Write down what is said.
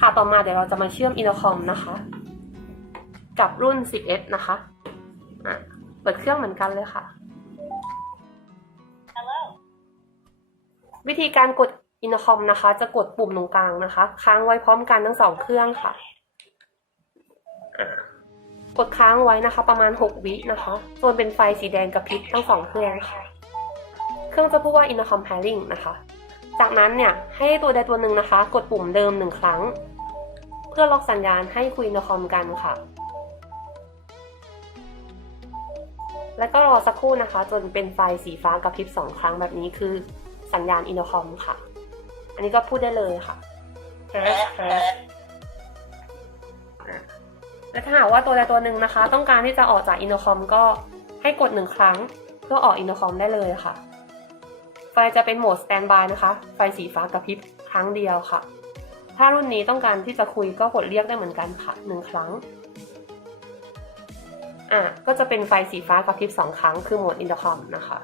ค่ะต่อมาเดี๋ยวเราจะมาเชื่อมอินเตอร์คอมนะคะ กับรุ่น 10S นะคะอะเปิดเครื่องเหมือนกันเลยค่ะวิธีการกดอินเตอร์คอมนะคะ จะกดปุ่มตรงกลางนะคะ ค้างไว้พร้อมกันทั้งสองเครื่องค่ะอ่ากดค้างไว้นะคะ ประมาณ 6 วินะคะจนเป็นไฟสีแดงกระพริบทั้งสองเครื่องค่ะ เครื่องจะพูดว่า intercom pairing นะคะ จากนั้นเนี่ยให้ตัวใดตัวหนึ่งนะคะ กดปุ่มเดิมหนึ่งครั้ง เพื่อล็อกสัญญาณให้คุย intercom กันค่ะ แล้วก็รอสักครู่นะคะ จนเป็นไฟสีฟ้ากระพริบสองครั้งแบบนี้คือสัญญาณ intercom ค่ะ อันนี้ก็พูดได้เลยค่ะและถ้าหากว่าตัวใดตัวหนึ่งนะคะ ต้องการที่จะออกจากอินเตอร์คอมก็ให้กดหนึ่งครั้ง เพื่อออกอินเตอร์คอมได้เลยค่ะ จะเป็นโหมดสแตนบายนะคะ ไฟสีฟ้ากระพริบครั้งเดียวค่ะ ถ้ารุ่นนี้ต้องการที่จะคุยก็กดเรียกได้เหมือนกันค่ะหนึ่งครั้ง อะ ก็จะเป็นไฟสีฟ้ากระพริบสองครั้ง คือโหมดอินเตอร์คอมนะคะ